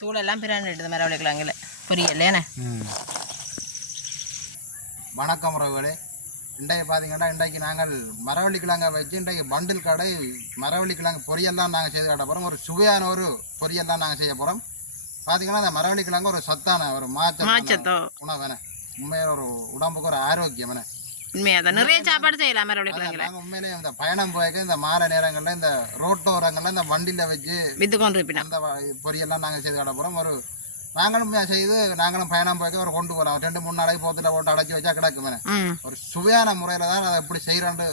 தூளெல்லாம் பிராண்டிடுது மரவள்ளிக்கிழங்குல பொரியல்லேண்ணே ம். வணக்கம் உறவுகளே. இன்றைக்கு பார்த்தீங்கன்னா இன்றைக்கு நாங்கள் மரவள்ளி கிழங்கை வச்சு இன்றைக்கு பண்டில் கடை மரவள்ளி கிழங்கு பொரியல் தான் நாங்கள் செய்து காட்ட போகிறோம் ஒரு சுவையான ஒரு பொரியல் தான் நாங்கள் செய்ய போகிறோம் பார்த்தீங்கன்னா அந்த மரவள்ளி கிழங்கு ஒரு சத்தான ஒரு மாச்ச மாச்சத்தோ. உணவுன உண்மையில ஒரு உடம்புக்கு ஒரு ஆரோக்கியம் உண்மையாக தான் நிறைய சாப்பாடு செய்யலாம் மரவள்ளிக்கிழங்குல நாங்கள் உண்மையிலேயே இந்த பயணம் போய்க்க இந்த மாலை நேரங்களில் இந்த ரோட்டோரங்களில் இந்த வண்டியில் வச்சு வித்து கொண்டு இருப்பினா அந்த பொரியல்லாம் நாங்கள் செய்து காட்ட போகிறோம் ஒரு நாங்களும் செய்து நாங்களும் பயணம் போய்க்க ஒரு கொண்டு போகலாம் ரெண்டு மூணு நாளைக்கு போத்தில் போட்டு அடைச்சி வச்சா கிடக்குமே ஒரு சுவையான முறையில் தான் அதை எப்படி செய்கிறோன்னு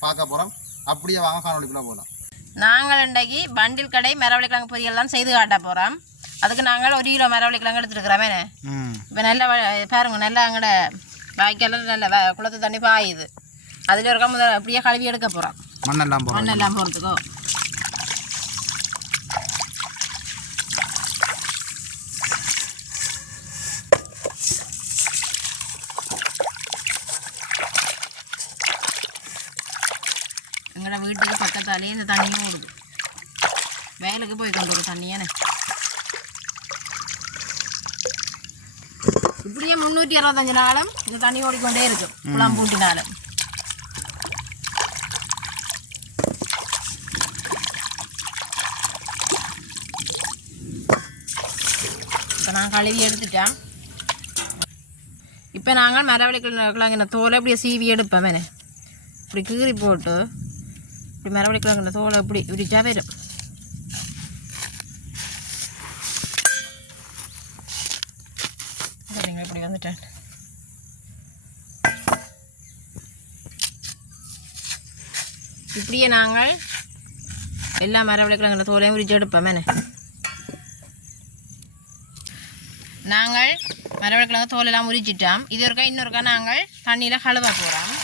பார்க்க போகிறோம் அப்படியே வாங்க காணொலிக்குள்ளே போகலாம் நாங்கள் இன்றைக்கு பண்டில் கடை மரவள்ளிக்கிழங்கு பொரியல் தான் செய்து காட்ட போகிறோம் அதுக்கு நாங்கள் ஒரு கிலோ மரவள்ளிக்கிழங்கு எடுத்துருக்குறோமே இப்போ நல்ல பாருங்க நல்லா அங்கட வாய்க்கால நல்ல குளத்து தண்ணி பாயுது. அதில் இருக்க முதல் அப்படியே கழுவி எடுக்க போகிறோம் மண்ணெல்லாம் மண்ணெல்லாம் போகிறதுக்கோ எங்களோட வீட்டுக்கு பக்கத்தாலேயே இந்த தண்ணியும் ஓடுது. வயலுக்கு போய் கொண்டு வரும் தண்ணியானே. இப்படியே முந்நூற்றி அறுபத்தஞ்சு நாளும் இந்த தண்ணி ஓடிக்கொண்டே இருக்கும். குளம் பூட்டினாலும் இப்போ நான் கழுவி எடுத்துட்டேன். இப்போ நாங்கள் மரவள்ளி கிழங்குன தோலை இப்படியே சீவி எடுப்போம் வேணே இப்படி கீறி போட்டு இப்படி மரவள்ளி கிழங்குன தோலை இப்படி விரிச்சா வரும். இப்படியே நாங்கள் எல்லா மரவள்ளி தோலையும் விரிச்சு எடுப்போம். வேணே நாங்கள் மரவள்ளிக்கிழங்கு தோலெல்லாம் உரிச்சிட்டோம் இது ஒருக்கா இன்னொருக்கா நாங்கள் தண்ணியில் கழுவ போகிறோம்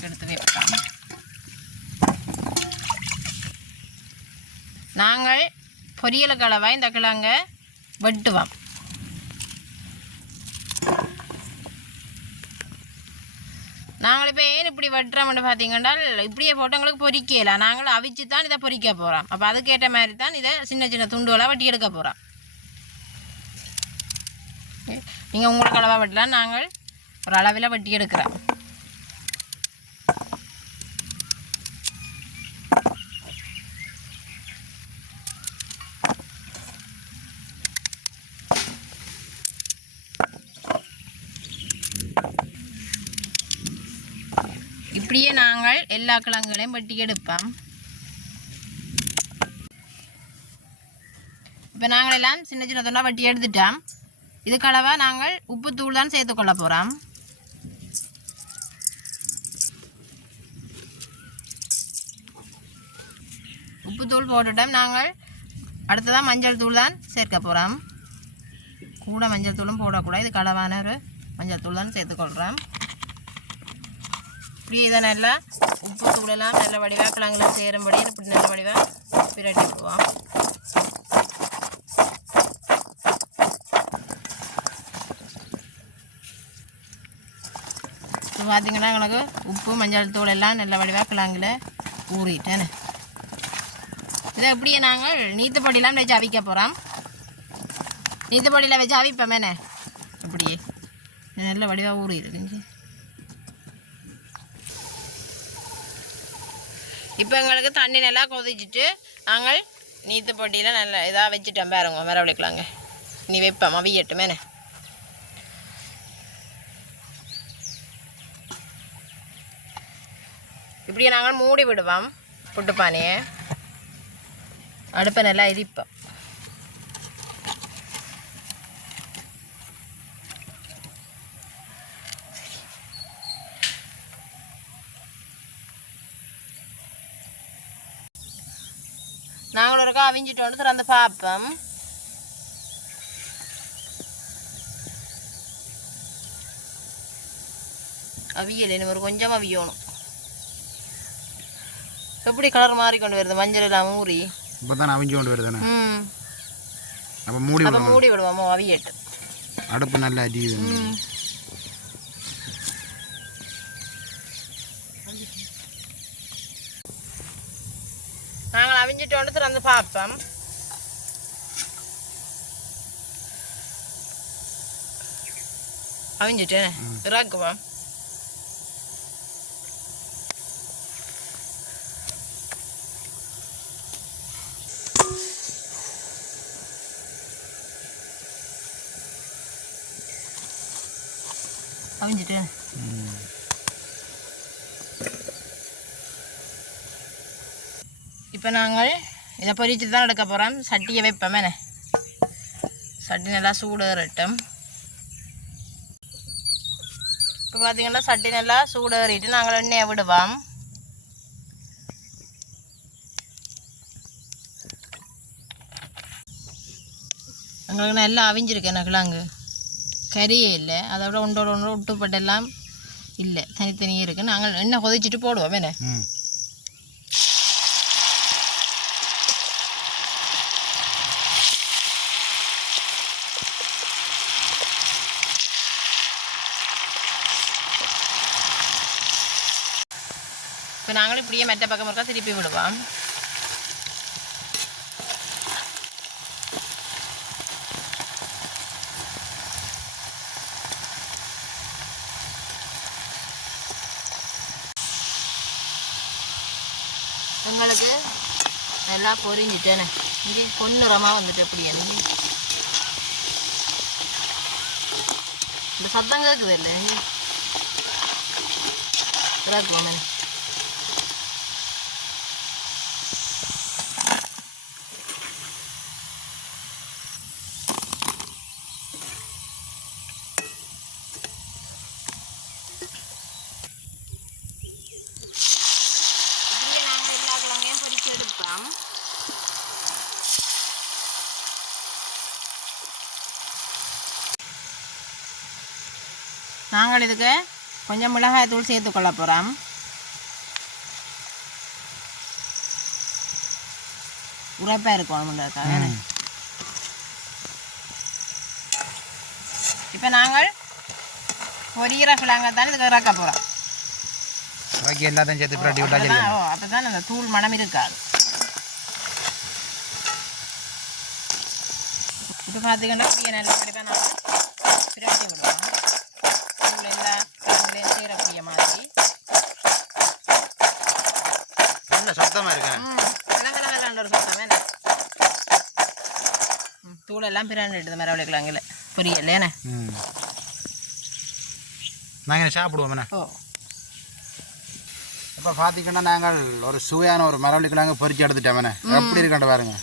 எடுத்து நாங்கள் பொரியல் கலவை இந்த கிழங்க வெட்டுவோம். நாங்கள் இப்போ ஏன் இப்படி வெட்டுறோம்னு பார்த்தீங்கன்னா இப்படியே போட்டவங்களுக்கு பொரிக்கலாம் நாங்கள் அவிச்சு தான் இதை பொறிக்க போகிறோம் அப்போ அதுக்கேற்ற மாதிரி தான் இதை சின்ன சின்ன துண்டுகளாக வெட்டி எடுக்க போகிறோம் நீங்கள் உங்களுக்கு அளவாக வெட்டலாம் நாங்கள் ஒரு அளவில் வெட்டி எடுக்கிறோம். இப்படியே நாங்கள் எல்லா கிழங்குகளையும் வெட்டி எடுப்போம். இப்போ நாங்கள் எல்லாம் சின்ன சின்ன துண்டா வெட்டி எடுத்துட்டோம். இதுக்களவாக நாங்கள் உப்புத்தூள் தான் சேர்த்துக்கொள்ள போகிறோம் உப்புத்தூள் போட்டுட்டோம். நாங்கள் அடுத்ததான் மஞ்சள் தூள் தான் சேர்க்க போகிறோம் கூட மஞ்சள் தூளும் போடக்கூடாது. இது களவான ஒரு மஞ்சள் தூள் தான் சேர்த்துக்கொள்கிறோம் இப்படி இதை நல்லா உப்பு தூளெல்லாம் நல்ல வடிவாக கிழங்குலாம் சேரும்படி இப்படி நல்ல வடிவாக விரட்டிக்குவோம் இப்போ பார்த்தீங்கன்னா எங்களுக்கு உப்பு மஞ்சள் தூள் எல்லாம் நல்ல வடிவாக கிழங்குல ஊறிட்டேன்னு இதை எப்படியே நாங்கள் நீத்துப்பொடியெல்லாம் வச்சு அவிக்க போகிறோம் நீத்துப்பொடியில் வச்சு அவிப்போமேண்ணே அப்படியே. நல்ல வடிவாக ஊறிடுது இப்போ எங்களுக்கு தண்ணி நல்லா கொதிச்சிட்டு நாங்கள் நீத்து பொட்டியில் நல்லா இதாக வச்சுட்டோம் பாருங்க வரவழைக்கலாங்க நீ வைப்போம் அவியட்டுமேனே இப்படியே நாங்கள் மூடி விடுவோம் புட்டுப்பானையை. அடுப்பை நல்லா எரிப்போம் நாங்கள் ஒருக்கா அவிஞ்சிட்டு வந்து திறந்து பார்ப்போம் அவியல் இன்னும் ஒரு கொஞ்சம் அவியணும். எப்படி கலர் மாறி கொண்டு வருது? மஞ்சள் எல்லாம் ஊறி. இப்போ தான் அவிஞ்சு கொண்டு ம். அப்போ மூடி விடுவோமோ. அவியட்டு அடுப்பு நல்லா அடிக்குது ம் அவிஞ்சிட்டோன்னு திறந்து பார்ப்போம் அவிஞ்சிட்டேன் இறக்குவோம் அவிஞ்சிட்டேன் இப்போ நாங்கள் இதை பொறிச்சு தான் எடுக்க போகிறோம் சட்டியை வைப்போம். என்ன? சட்டி நல்லா சூடேறட்டும் இப்போ பார்த்தீங்கன்னா சட்டி நல்லா சூடேறிட்டு நாங்கள் எண்ணெயை விடுவோம். எங்களுக்கு நல்லா அவிஞ்சிருக்கு என்ன கிழங்கு. கறியே இல்லை. அதை விட ஒன்றோட ஒன்று விட்டுப்பட்டெல்லாம் இல்லை. தனித்தனியே இருக்குது நாங்கள் எண்ணெய் கொதிச்சுட்டு போடுவோம். என்ன? இப்போ நாங்களும் இப்படியே மெட்ட பக்கம் இருக்கா திருப்பி விடுவோம். உங்களுக்கு நல்லா பொரிஞ்சிட்டேனே. இங்கே பொன்னிறமாக வந்துட்டு எப்படி என்ன இந்த சத்தம் கேட்குது இல்லை இறக்குவோம் மேலே நாங்கள் எல்லா கிழங்கையும் பொரிச்சு எடுப்போம் நாங்கள் இதுக்கு கொஞ்சம் மிளகாய் தூள் சேர்த்து கொள்ள போகிறோம் உரைப்பாக இருக்கணும்ன்றதுக்காக இப்போ நாங்கள் பொரியிற கிழங்கை தான் இதுக்கு இறக்க போகிறோம் பாக்கி எல்லாத்தையும் சேர்த்து பிரட்டி விட்டா சரி ஓ அப்பதான் அந்த தூள் மனம் இருக்காது. இப்போ பார்த்தீங்கன்னா இப்படியே நல்ல படிப்பாக நான் பிரட்டி விடுவோம் மாதிரி. நல்ல சத்தமாக இருக்கேன் கிழங்குல ஒரு சுத்தம் ம், தூளெல்லாம் பிராண்டு எடுத்து மரவள்ளி கிழங்குல பொரியல் என்ன? ம். நாங்கள் ஓ. இப்போ பார்த்தீங்கன்னா நாங்கள் ஒரு சுவையான ஒரு மரவள்ளி கிழங்கு பொரிச்சு எடுத்துட்டோம் எப்படி இருக்கண்ட பாருங்க.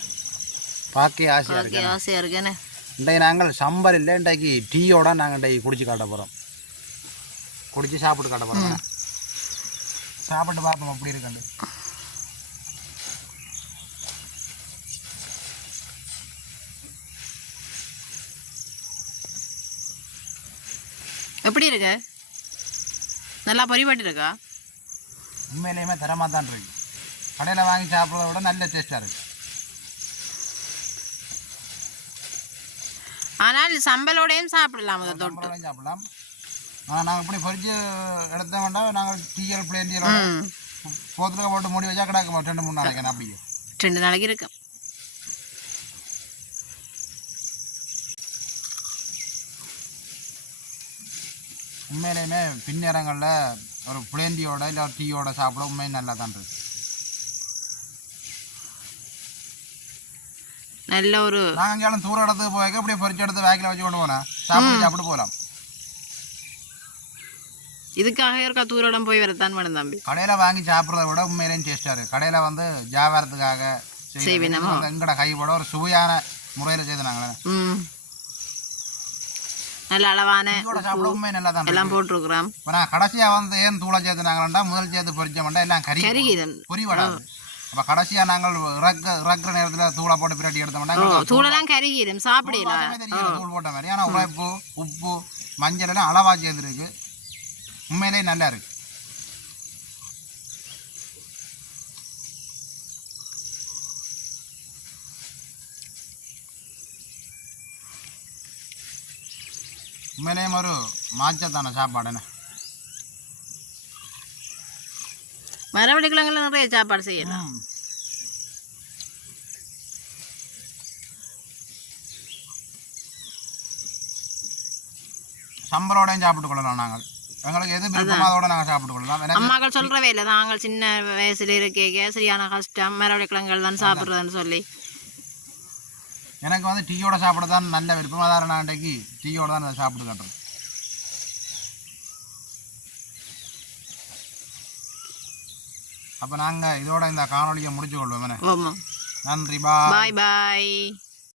பார்க்க ஆசையாக இருக்கு ஆசையாக இருக்கு என்ன? இன்றைக்கு நாங்கள் சம்பர் இல்லை இன்றைக்கு டீயோட நாங்கள் இன்றைக்கு குடிச்சு காட்ட போகிறோம் குடிச்சு சாப்பிட்டு காட்ட போகிறோம் சாப்பிட்டு பார்ப்போம் அப்படி இருக்கண்டு எப்படி இருக்கு? நல்லா பொரிபட்டு இருக்கா? உண்மையிலேயுமே தரமாக தான் இருக்கு. கடையில் வாங்கி சாப்பிட்றத விட நல்ல டேஸ்ட்டாக இருக்கு. ஆனால் சம்பலோடையும் சாப்பிடலாம் அதை தொட்டு. சாப்பிடலாம். ஆனால் நாங்கள் இப்படி பொரிச்சு எடுத்த வேண்டாம். நாங்கள் டீயல் ம். போத்துல போட்டு மூடி வச்சா கிடக்கும்? ரெண்டு மூணு நாளைக்கு என்ன அப்படியே? ரெண்டு நாளைக்கு இருக்கு. உண்மையிலேயுமே பின்னேரங்களில் ஒரு பிளேந்தியோட இல்லை ஒரு டீயோட சாப்பிட உண்மையும் நல்லா தான் இருக்கு. நல்ல ஒரு நாங்கள் எங்கேயாலும் தூர இடத்துக்கு போய்க்க அப்படியே பொரிச்சு எடுத்து வேக்கில் வச்சு கொண்டு போனேன் சாப்பிட்டு சாப்பிட்டு போகலாம் இதுக்காக இருக்கா தூரோடம் போய் வரத்தான் வேணும் தம்பி? கடையில் வாங்கி சாப்பிட்றத விட உண்மையிலேயும் டேஸ்ட்டாக இருக்குது கடையில் வந்து வியாபாரத்துக்காக செய்வினமோ? எங்கட கைப்பட ஒரு சுவையான முறையில் செய்து நாங்கள் நல்ல அளவான நல்லா தான் எல்லாம் போட்டிருக்கிறோம். இப்போ நான் கடைசியாக வந்து ஏன் தூளை சேர்த்துனாங்களா முதல் சேர்த்து பொரிச்சோம்னா எல்லாம் கறி கருகிதன் பொரிவடாது அப்போ கடைசியாக நாங்கள் இறக்க இறக்குற நேரத்தில் தூளை போட்டு பிரட்டி எடுத்தோம்னா தூளெல்லாம் கருகிடும் சாப்பிடல. தெரியல தூள் போட்ட மாதிரி. ஆனால் உழைப்பு உப்பு மஞ்சள் எல்லாம் அளவாக சேர்ந்துருக்கு. உண்மையிலே நல்லா இருக்கு. உண்மையிலே ஒரு மாச்சத்தான சாப்பாடுண்ணே மரவடி கிழங்குல நிறைய சாப்பாடு செய்யலாம். சம்பரோடையும் சாப்பிட்டு கொள்ளலாம் நாங்கள். எங்களுக்கு எது விருப்பமோ அதோட நாங்கள் சாப்பிட்டு கொள்ளலாம் எனக்கு அம்மாக்கள் சொல்றவே இல்லை நாங்கள் சின்ன வயசுல இருக்கே சரியான கஷ்டம் மரவள்ளி கிழங்குகள் தான் சாப்பிட்றதுன்னு சொல்லி. எனக்கு வந்து டீயோட சாப்பிட தான் நல்ல விருப்பம். அதாவது நான் இன்றைக்கு டீயோட தான் அதை சாப்பிட்டு காட்டுறேன். அப்போ நாங்கள் இதோட இந்த காணொலியை முடிச்சு கொள்வோம். நன்றி பா பாய் பாய்.